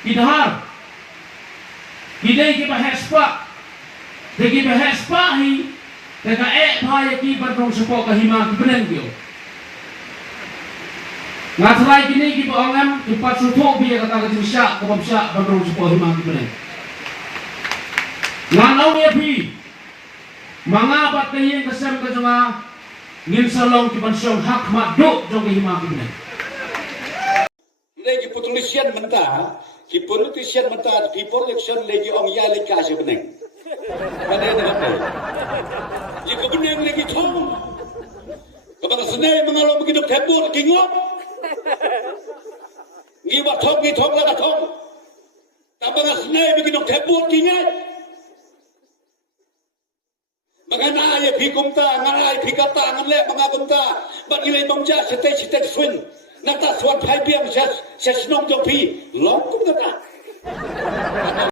Kidahar. Kidai ki bahespa. Degi bahespa hi. Teka bahaya ki bertong sepok kahima ki benen kyo. Ngatrai kini ki boangam ki patsu thok biya kata kecil syak kebab syak bertong sepok kahima ki benen. Lanau ya pi. Mangabat kayin kesem kejonga ngin salong ki bansong hak maduh jong kahima ki benen. Lagi politician mentah, ki politician mentah di election lagi orang ya lagi kasih beneng. Pada apa? Jika beneng lagi thong, kepada senai mengalami begitu tebur kingop, ngiwat thong laga thong, tambah senai begitu tebur kingat. Mengenai pikumta, mengenai pikata, mengenai mengakumta, bagi bangsa setai swin. Nata suat hai biam ses senong jopi long kum kata